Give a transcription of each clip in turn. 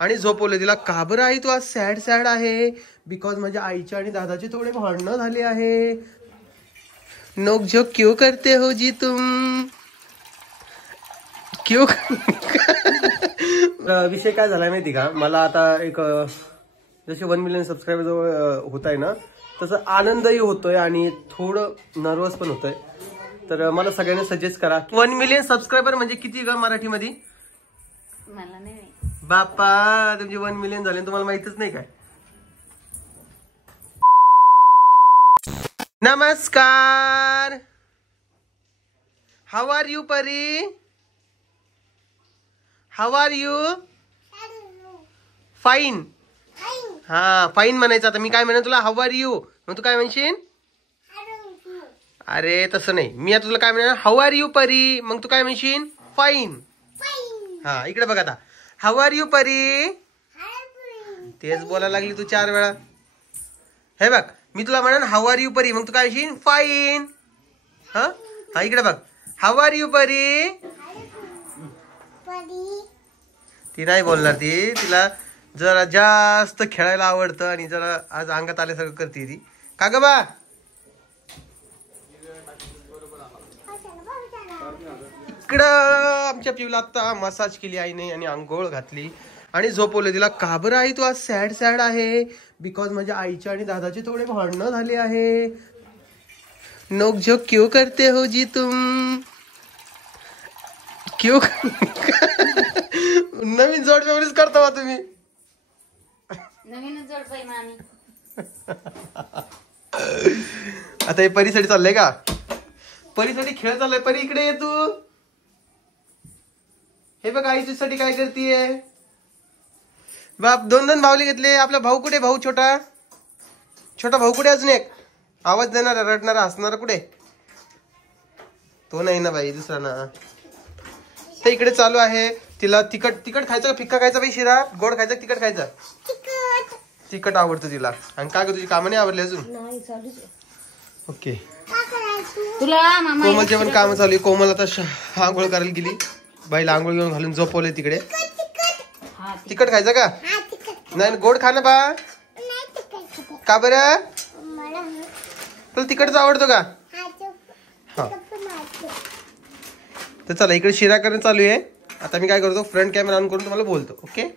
आणि झोपवले तिला. का बरं आई तू आज सॅड सॅड आहे? बिकॉज माझ्या आईच्या आणि दादाचे थोडे भांडणं झाले आहे. नोक झोक क्यों करते हो जी तुम? क्यों? विषय काय झालाय माहिती का, मला आता एक जसे 1 मिलियन सबस्क्रायबर जवळ होत आहे ना, तसं आनंदही होतोय आणि थोडं नर्वस पण होतोय. तर मला सगळ्यांनी सजेस्ट करा 1 मिलियन सबस्क्रायबर म्हणजे किती ग मराठीमध्ये? मला नाही बापा, तुमचे 1 मिलियन झाले तुम्हाला माहितच नाही काय? नमस्कार. हाऊ आर यू परी? How are you? फाईन. हा, फाईन म्हणायचं. आता मी काय म्हणेन तुला, हाऊ आर यू, मग तू काय म्हणशील? अरे तसं नाही, मी आता तुला काय म्हणेन, हाऊ आर यू परी, मग तू काय म्हणशील? फाईन. हा, इकडे बघ आता, हाऊ आर यू परी. तेच बोलायला लागली तू 4 वेळा. हे बघ, मी तुला म्हणेन हाऊ आर यू परी, मग तू काय म्हणशील? फाईन. हा हा, इकडे बघ, हाऊ आर यू परी. ती नाही बोलणार, तिला जरा जास्त खेळायला आवडतं आणि जरा आज अंगात आल्यासारखं करते ती. का ग बा? इकडं आमच्या पिऊला आता मसाज केली आईने आणि आंघोळ घातली आणि झोपवले तिला. का बरं आई तू आज सॅड सॅड आहे? बिकॉज माझ्या आईच्या आणि दादाचे थोडे भांडणं झाले आहे. नोक झोक क्यों करते हो जी तुम? क्यों? नवीन जोड जोडीच करता बा तुम्ही. नवीनच जोड पाहिजे मामी. आता हे परीसाठी चाललंय का? परीसाठी खेळ चाललाय. परी इकडे ये तू. हे बघ आई तुझ्यासाठी काय करतीये. बाप 2 बावली घेतले. आपला भाऊ कुठे? भाऊ छोटा भाऊ कुठे? अजून एक आवाज देणारा, रडणारा, हसणारा कुठे? तो नाही ना बाई, दुसरा ना. ते इकडे चालू आहे. तिला तिखट खायचं का फिक्का खायचा बाई? शिरा गोड खायचा तिखट खायचा? तिखट आवडतं तिला. आणि काय तुझी कामं नाही आवडली अजून? ओके. कोमलचे पण काम चालू आहे. कोमल आता आंघोळ करायला गेली. बाईला आंघोळ घेऊन घालून झोपवले तिकडे. तिखट खायचं का? नाही, गोड खा ना बा. का बरं? तुला तिखटच आवडतो का? हा, तर चला इकडे शिरा करणं चालू आहे. आता मी काय करतो, फ्रंट कॅमेरा ऑन करून तुम्हाला बोलतो. ओके.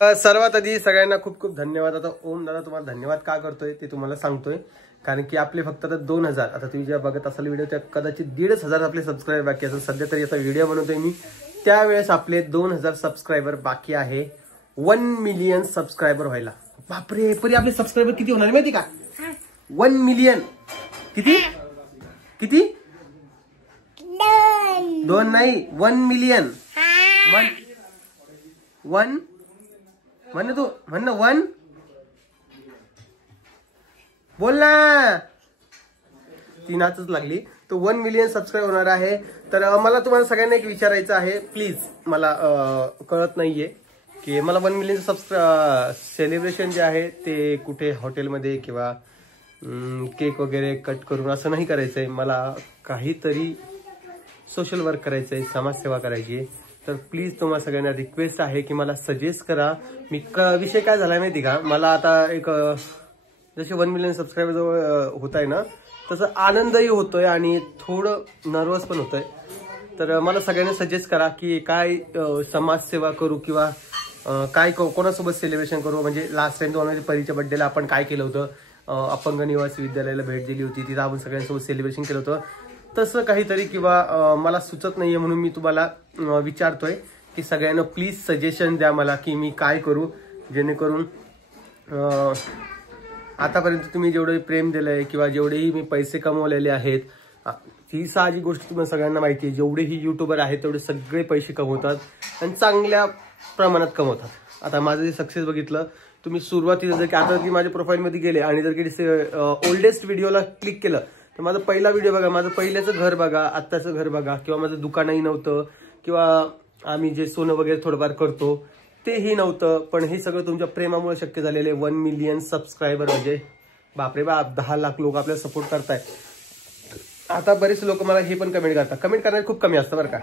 सर्वात आधी सगळ्यांना खूप खूप धन्यवाद. आता ओम दादा तुम्हाला धन्यवाद का करतोय ते तुम्हाला सांगतोय. कारण की आपले फक्त आता 2000, आता तुम्ही जेव्हा बघत असाल व्हिडिओ त्या कदाचित 1500 आपले सबस्क्रायबर बाकी असेल. सध्या तरी आता व्हिडिओ बनवतोय मी, त्यावेळेस आपले 2000 सबस्क्रायबर बाकी आहे 1 मिलियन सबस्क्रायबर व्हायला. बापरे, परी आपले सबस्क्रायबर किती होणार माहिती का? 1 मिलियन. किती किती? 2 नाही, 1 मिलियन. 1 म्हण तू, म्हण ना 1. बोल ना. ती नाचच लागली. तो 1 मिलियन सबस्क्राईब होणार आहे. तर मला तुम्हाला सगळ्यांना एक विचारायचं आहे. प्लीज, मला कळत नाहीये की मला 1 मिलियन सेलिब्रेशन जे आहे ते कुठे हॉटेलमध्ये किंवा केक वगैरे कट करून असं नाही करायचंय. मला काहीतरी सोशल वर्क करायचंय, समाजसेवा करायची आहे. तर प्लीज तुम्हाला सगळ्यांना रिक्वेस्ट आहे की मला सजेस्ट करा. विषय काय झालाय माहिती का, मला आता एक जसे 1 मिलियन सबस्क्रायबर जवळ होत आहे ना, तसं आनंदही होतोय आणि थोडं नर्वस पण होतोय. तर मला सगळ्यांनी सजेस्ट करा की काय समाजसेवा करू किंवा काय कोणासोबत सेलिब्रेशन करू. म्हणजे लास्ट टाइम तुम्हाला परीच्या बर्थडेला आपण काय केलं होतं, अपंग निवासी विद्यालयाला भेट दिली होती, तिथं आपण सगळ्यांसोबत सेलिब्रेशन केलं होतं. तसं काहीतरी किंवा मला सुचत नाहीये म्हणून मी तुम्हाला विचारतोय की सगळ्यांना प्लीज सजेशन द्या मला की मी काय करू, जेणेकरून आतापर्यंत तुम्ही जेवढे प्रेम दिलंय किंवा जेवढेही मी पैसे कमवलेले आहेत, ही साहजिक गोष्ट तुम्हाला सगळ्यांना माहिती आहे. जेवढेही युट्यूबर आहेत तेवढे सगळे पैसे कमवतात आणि चांगल्या प्रमाणात कमवतात. आता माझं जे सक्सेस बघितलं तुम्ही, सुरुवातीला जर की आता की माझ्या प्रोफाईलमध्ये गेले आणि जर की ओल्डेस्ट व्हिडिओला क्लिक केलं तर माझा पहिला व्हिडिओ बघा, माझं पहिल्याचं घर बघा, आत्ताचं घर बघा, किंवा माझं दुकानही नव्हतं किंवा आम्ही जे सोनं वगैरे थोडंफार करतो तेही नव्हतं. पण हे सगळं तुमच्या प्रेमामुळे शक्य झालेले 1 मिलियन सबस्क्रायबर. म्हणजे बापरे बाप, 10 लाख लोक आपल्याला सपोर्ट करताय. आता बरेच लोक मला हे पण कमेंट करतात. कमेंट करणारे खूप कमी असतात बरं का,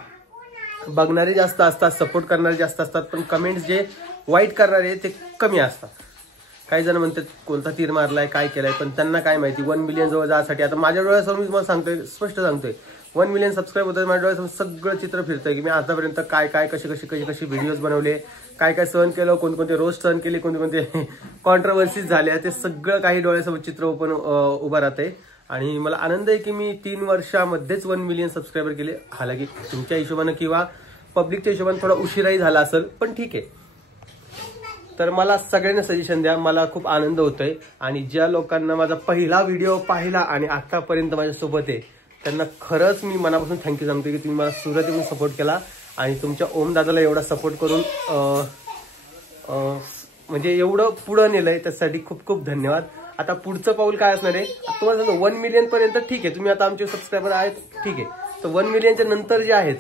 बघणारे जास्त असतात, सपोर्ट करणारे जास्त असतात, पण कमेंट्स जे वाईट करणारे ते कमी असतात. काही जण म्हणतात कोणता तीर मारलाय काय केलाय, पण त्यांना काय माहिती 1 मिलियन जवळ जाण्यासाठी. आता माझ्या डोळ्यासमोर मी तुम्हाला सांगतोय, स्पष्ट सांगतोय, 1 मिलियन सबस्क्राईब होतात माझ्या डोळ्यासमोर सगळं चित्र फिरतंय की मी आतापर्यंत काय काय कसे व्हिडिओज बनवले, काय काय सहन केलं, कोणते रोस्ट सहन केले, कोणते कॉन्ट्रोवर्सीज झाल्या, ते सगळं काही डोळ्यासमोर चित्र उभं राहतंय. आणि मला आनंद आहे की मी 3 वर्षामध्येच 1 मिलियन सबस्क्रायबर केले. हालाकी तुमच्या हिशोबानं किंवा पब्लिकच्या हिशोबाने थोडा उशिराही झाला असेल, पण ठीक आहे. तर मला सगळ्यांना सजेशन द्या, मला खूप आनंद होतोय. आणि ज्या लोकांना माझा पहिला व्हिडिओ पाहिला आणि आतापर्यंत माझ्यासोबत आहे त्यांना खरंच मी मनापासून थँक्यू सांगतो की तुम्ही मला सुरुवातीपासून सपोर्ट केला आणि तुमच्या ओम दादाला एवढा सपोर्ट करून म्हणजे एवढं पुढं नेलंय त्यासाठी खूप खूप धन्यवाद. आता पुढचं पाऊल काय असणार आहे तुम्हाला सांगतो. 1 मिलियन पर्यंत ठीक आहे, तुम्ही आता आमचे सबस्क्रायबर आहेत ठीक आहे, तर 1 मिलियनच्या नंतर जे आहेत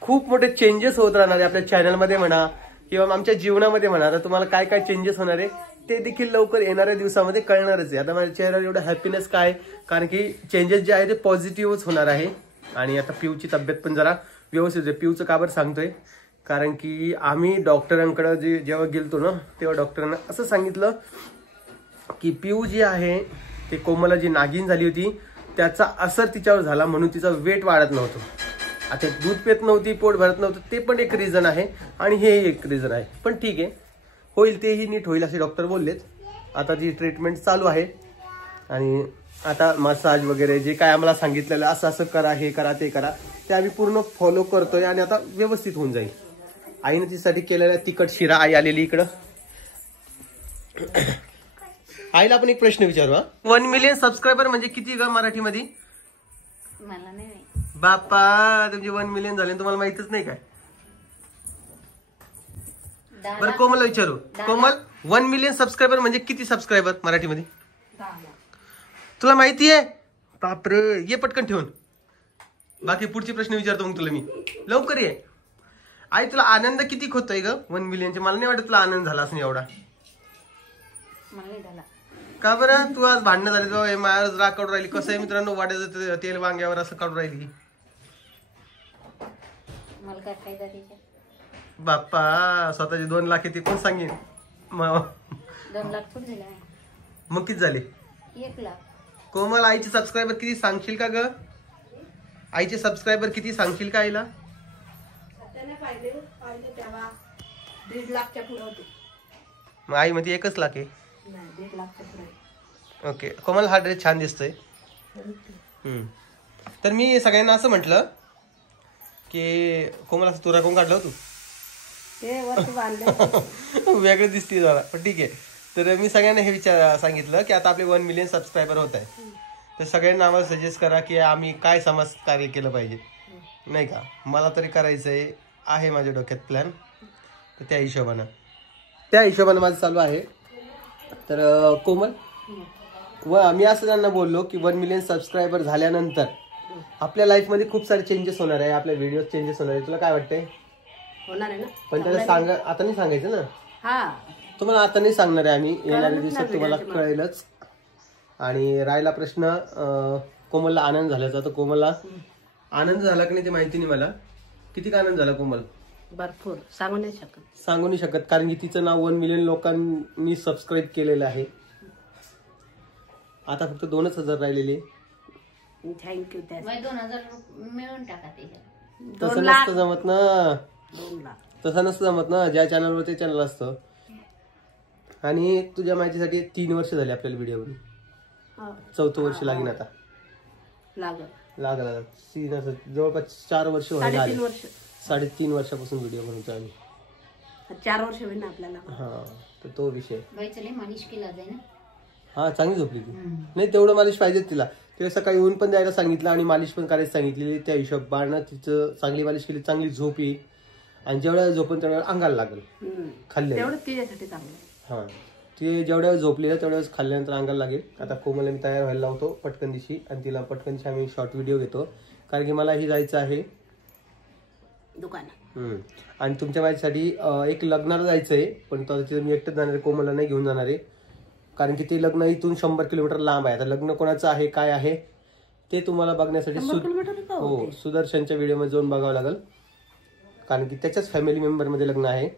खूप मोठे चेंजेस होत राहणार आहे आपल्या चॅनलमध्ये म्हणा किंवा आमच्या जीवनामध्ये म्हणा. तर तुम्हाला काय काय चेंजेस होणार आहे ते देखील लवकर येणाऱ्या दिवसामध्ये कळणारच आहे. आता माझ्या चेहऱ्यावर एवढं हॅपीनेस काय, कारण की चेंजेस जे आहे ते पॉझिटिव्हच होणार आहे. आणि आता पिऊची तब्येत पण जरा व्यवस्थित आहे. पिऊचं का बरं सांगतोय, कारण की आम्ही डॉक्टरांकडे जेव्हा गेलतो ना तेव्हा डॉक्टरांना असं सांगितलं की पिऊ जी आहे ते कोमलला जी नागिन झाली होती त्याचा असर तिच्यावर झाला म्हणून तिचं वेट वाढत नव्हतं. आता दूध पेत नव्हती, पोट भरत नव्हतं, ते पण एक रिझन आहे आणि हे एक रिझन आहे. पण ठीक आहे, होईल, तेही नीट होईल असे डॉक्टर बोललेत. आता ती ट्रीटमेंट चालू आहे आणि आता मसाज वगैरे जे काय आम्हाला सांगितलेलं असं असं करा, हे करा, ते करा, ते आम्ही पूर्ण फॉलो करतोय आणि आता व्यवस्थित होऊन जाईल. आईने तिच्यासाठी केलेला तिखट शिरा, आई आलेली इकडं. आईला आपण एक प्रश्न विचारू. 1 मिलियन सबस्क्रायबर म्हणजे किती ग मराठीमध्ये? मला नाही माहित. बाप्पा तुमचे 1 मिलियन झाले तुम्हाला माहितच नाही काय? बरं कोमलला विचारू. कोमल 1 मिलियन सबस्क्रायबर म्हणजे किती सबस्क्रायबर मराठीमध्ये? तुला माहिती आहे? बापरे, ये पटकन ठेवून. बाकी पुढचे प्रश्न विचारतो मग तुला मी. लवकर ये. आई तुला आनंद किती होतोय ग 1 मिलियनचे? मला नाही वाटत तुला आनंद झाला असं एवढा. मला नाही झाला. का बरं? तू आज भांडणं झाली तेव्हा माझ्या राग काढून राहिली. कसं आहे मित्रांनो, वाट्याचं तेल वांग्यावर असं काढून राहिली. मला काय फायदा त्याचा? बाप्पा स्वतःचे 2 लाख ते कोण सांगेन? 2 लाख कुठे दिला? मग किती झाले? 1 लाख. कोमल आईचे सबस्क्रायबर किती सांगशील का ग? आईचे सबस्क्रायबर किती सांगशील का आईला? 1.5 लाखच्या पुढे होते. मग आई मध्ये 1 लाख आहे. 1.5 लाखच्या पुढे. ओके कोमल, हा ड्रेस छान दिसतोय. तर मी सगळ्यांना असं म्हटलं की कोमल असं तुरा कोण काढलं तू ते वरती बांधले वेगळं दिसते जरा, पण ठीक आहे. तर मी सगळ्यांना हे सांगितलं की आता आपले 1 मिलियन सबस्क्रायबर होत आहे, तर सगळ्यांना आम्हाला सजेस्ट करा की आम्ही काय समाज कार्य केलं पाहिजे, नाही का? मला तरी करायचंय, आहे माझ्या डोक्यात प्लॅन. तर त्या हिशोबानं माझं चालू आहे. तर कोमल, मी असं त्यांना बोललो की 1 मिलियन सबस्क्रायबर झाल्यानंतर आपल्या लाईफमध्ये खूप सारे चेंजेस होणार आहे, आपल्या व्हिडिओ चेंजेस होणार आहे. तुला काय वाटतंय? होणार आहे ना. पण त्याला सांगा, आता नाही सांगायचं ना. हा, तुम्हाला आता नाही सांगणार आहे आम्ही, येणाऱ्या दिवसात तुम्हाला कळेलच. आणि राहिला प्रश्न कोमलला आनंद झाल्याचा, तर कोमलला आनंद झाला की नाही ते माहिती नाही मला. किती आनंद झाला कोमल? भरपूर, सांगू नाही शकत. कारण की तिचं नाव 1 मिलियन लोकांनी सबस्क्राईब केलेलं आहे. आता फक्त 2,000 राहिलेले. थँक्यू. 2,000 मिळून टाका त्याच्यात. तसं नसतं जमत ना. 2 लाख तसं नसतं जमत ना, ज्या चॅनलवर ते चॅनल असतं. आणि तुझ्या माहितीसाठी 3 वर्ष झाले आपल्याला व्हिडिओ बनवून. 4थं वर्ष लागेल आता. लागला जवळपास 4 वर्ष व्हायला आले. 3.5 वर्षापासून व्हिडिओ बनवतो आम्ही. 4 वर्ष होईल ना आपल्याला. हा, तर तो विषय. बाई चले मालिश केला जाय ना. हा, चांगली झोपली ती. नाही तेवढं मालिश पाहिजे तिला. ते सकाळी ऊन पण द्यायला सांगितलं आणि मालिश पण करायला सांगितलेली. त्या हिशोबानं तिचं चांगली मालिश केली, चांगली झोप येईल आणि जेवढ्या झोपून तेवढ्या अंगाला लागेल खाल्ले. हा, ते जेवढ्या झोपलेलं तेवढ्याच खाल्ल्यानंतर अंगाला लागेल. आता कोमलला मी तयार व्हायला लावतो पटकन दिवशी आणि तिला पटकनशी आम्ही शॉर्ट व्हिडिओ घेतो, कारण की मलाही जायचं आहे दुकानात. आणि तुमच्या माझ्यासाठी एक लग्नाला जायचंय, पण तिथं मी एकटंच जाणार आहे, कोमलला नाही घेऊन जाणार आहे. कारण की ते लग्न इथून 100 किलोमीटर लांब आहे. आता लग्न कोणाचं आहे काय आहे ते तुम्हाला बघण्यासाठी सुदर्शनच्या व्हिडिओ मध्ये जाऊन बघावं लागेल, कारण की त्याच्याच फॅमिली मेंबर मध्ये लग्न आहे.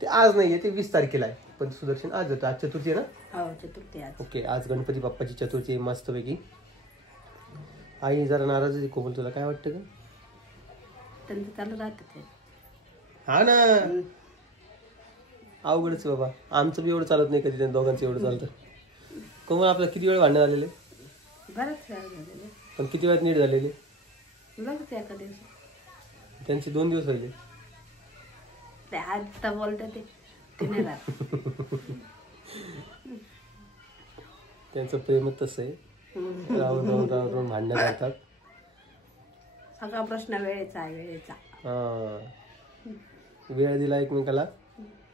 ते आज नाहीये, ते 20 तारखेला आहे. पण सुदर्शन आज होतं. आज चतुर्थी आहे ना? हो चतुर्थी आज. ओके, आज गणपती बाप्पाची चतुर्थी आहे मस्तपैकी. आई जरा नाराज आहे कोमल, तुला काय वाटतं का? त्यांचं चालू राहतं ते. हा ना, अवघडच बाबा. आमचं बी एवढं चालत नाही कधी, त्या दोघांचं एवढं चालतं. कोमल आपलं किती वेळ भांडण झालेले? बरंच वेळ झालेले. पण किती वेळात नीट झालेले? बघते एका दिवशी. त्यांचे 2 दिवस झाले. ते आता बोलते ते नाही राहत. त्यांचं प्रेमच तसं आहे. राहून भांडणं करतात. सगळा प्रश्न वेळेचा आहे, वेळेचा. हा, वेळ दिला एकमेकाला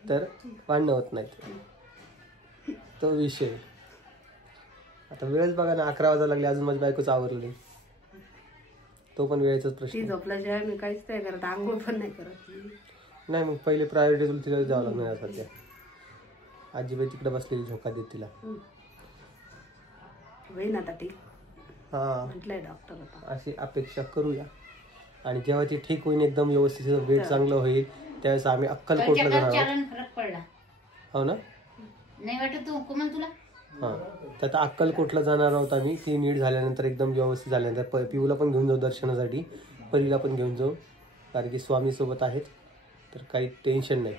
तर भांडणं होत नाहीत, तो विषय. आता वेळच बघा ना, 11 वाजायला लागले, अजून माझी बायकोच आवरली. तो पण वेळेचाच प्रश्न. ती झोपल्याशिवाय मी काहीच नाही करत, आंघोळ पण नाही करत. नाही, मग पहिले प्रायोरिटी तुला तिला जावं लागणार सध्या. आजीबाई तिकडे बसलेली झोका देत तिला. होईन आता ठीक. हा, म्हटलंय डॉक्टर. अशी अपेक्षा करूया. आणि जेव्हा ती ठीक होईल, एकदम व्यवस्थित वेट चांगलं होईल, त्यावेळेस आम्ही अक्कलकोटला जाणार आहोत. फरक पडला हो ना? नाही वाटत तू कोमल तुला? हा, तर आता अक्कलकोटला जाणार आहोत आम्ही. ती नीट झाल्यानंतर, एकदम व्यवस्थित झाल्यानंतर पिऊला पण घेऊन जाऊ दर्शनासाठी, परीला पण घेऊन जाऊ, कारण की स्वामी सोबत आहेत, तर काही टेन्शन नाही,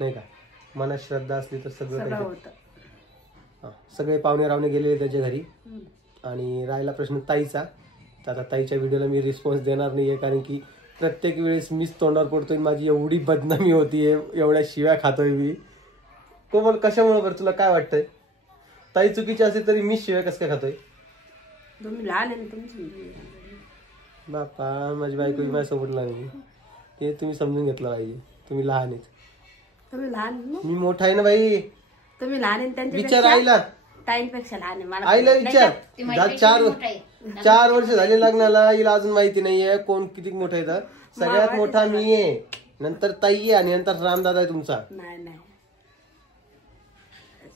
नाही का? मनात श्रद्धा असली तर सगळं काही होतं. हा, सगळे पाहुणे रावणे गेलेले त्याच्या घरी. आणि राहिला प्रश्न ताईचा. तर आता ताईच्या व्हिडिओला मी रिस्पॉन्स देणार नाहीये, कारण की प्रत्येक वेळेस मीच तोंडावर पडतोय. माझी एवढी बदनामी होतीये, एवढ्या शिव्या खातोय मी. कोमल कशामुळे बरं, तुला काय वाटतंय? ताई चुकीची असेल तरी मी शिव्या कसं काय खातोय? तुम्ही लहान आहे तुमची. बापा, माझी बायको माझ्यासोबत नाही, ते तुम्ही समजून घेतलं पाहिजे. तुम्ही लहान आहेत, तुम्ही लहान. मी मोठा आहे ना बाई. तुम्ही लहान आहे विचार आईला. टाइमपेक्षा लहान आहे मला. आईला विचार. 4 वर्ष झाले लग्नाला, हिला अजून माहिती नाहीये कोण किती मोठा आहे. तर सगळ्यात मोठा मी आहे, नंतर ताई आहे, आणि नंतर रामदादा आहे तुमचा. नाही नाही,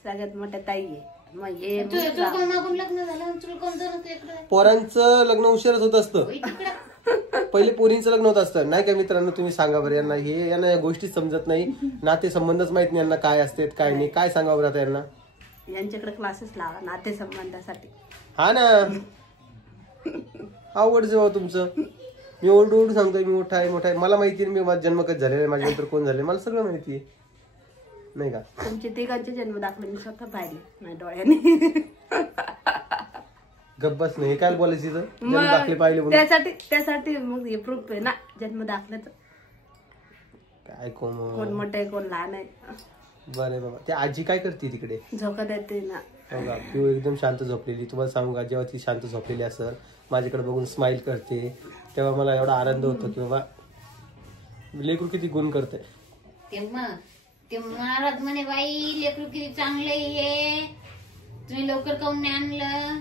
सगळ्यात मोठ्या ताई आहे. मग हे लग्न झालं तुला कोण जाणवतं इकडे? पोरांचं लग्न उशिराच होत असतं. पहिले पोरींचं लग्न होत असतं, नाही का मित्रांनो? तुम्ही सांगा बरं यांना. यांना या गोष्टी समजत नाही, नाते संबंधच माहित नाही यांना, काय असतात काय नाही. काय सांगा बरं आता यांना? यांच्याकडे क्लासेस लावा नाते संबंधासाठी. हा ना, आवड जेव्हा तुमचं. मी ओरडू सांगतोय मी मोठा आहे मोठा आहे. मला माहिती आहे, मी माझा जन्म कधी झालेला आहे, माझ्या नंतर कोण झाले, मला सगळं माहिती आहे, नाही का? तुमचे तिघांचे जन्म दाखले मी स्वतः पाहिले माझ्या डोळ्याने. गप्पच नाही, काय बोलायचं इथं? जन्म दाखले पाहिले म्हणून. त्यासाठी मग हे प्रूफ आहे ना जन्म दाखल्याचं. काय कोण मोठे कोण लहान आहे. बरं बाबा. ते आजी काय करते तिकडे? झोका देते ना. बघा, पिऊ एकदम शांत झोपलेली. तुम्हाला सांगू का, जेव्हा ती शांत झोपलेली असं माझ्याकडे बघून स्माइल करते, तेव्हा मला एवढा आनंद होतो की बाबा लेकरू किती गुण करते. ते महाराज म्हणे बाई लेकरू किती चांगले आहे, तुम्ही लवकर काऊन नाही आणलं?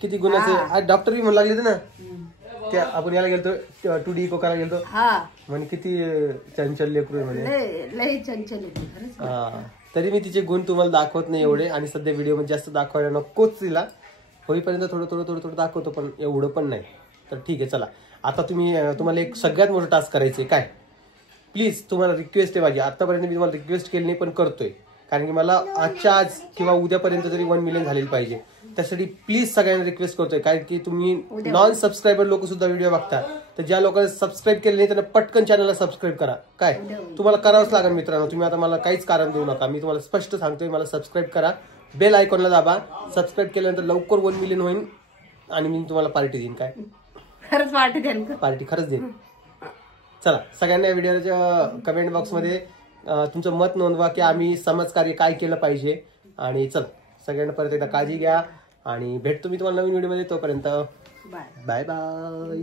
किती गुणाचे. आज डॉक्टर बी म्हणू लागले होते ना, त्या आपण याला गेलतो 2D इको करायला गेलतो, म्हणे किती चंचल लेकरू म्हणे. लय चंचल. हा, तरी मी तिचे गुण तुम्हाला दाखवत नाही एवढे, आणि सध्या व्हिडिओ मध्ये जास्त दाखवायला नकोच तिला. होईपर्यंत थोडं थोडं थोडं थोडं दाखवतो, पण एवढं पण नाही. तर ठीक आहे, चला आता तुम्हाला एक सगळ्यात मोठं टास्क करायचंय. काय? प्लीज, तुम्हाला रिक्वेस्ट आहे माझी. आतापर्यंत मी तुम्हाला रिक्वेस्ट केली नाही, पण करतोय, कारण की मला आजच्या आज किंवा उद्यापर्यंत तरी 1 मिलियन झालेली पाहिजे. त्यासाठी प्लीज सगळ्यांना रिक्वेस्ट करतोय, कारण की तुम्ही नॉन सबस्क्रायबर लोक सुद्धा व्हिडिओ बघता. तर ज्या लोकांना सबस्क्राईब केले नाही त्यांना पटकन चॅनलला सबस्क्राईब करा. काय तुम्हाला करावंच लागेल मित्रांनो. तुम्ही आता मला काहीच कारण देऊ नका, मी तुम्हाला स्पष्ट सांगतोय. मला सबस्क्राईब करा, बेल आयकॉनला दाबा. सबस्क्राईब केल्यानंतर लवकर 1 मिलियन होईल, आणि मी तुम्हाला पार्टी देईन. काय? खरंच पार्टी देईन. पार्टी खरंच देईन. चला, सगळ्यांना या व्हिडिओच्या कमेंट बॉक्समध्ये तुमचं मत नोंदवा की आम्ही समाजकार्य काय केलं पाहिजे. आणि चल, सगळ्यांना परत एकदा काळजी घ्या, आणि भेटतो मी तुम्हाला नवीन व्हिडिओमध्ये. तोपर्यंत बाय बाय.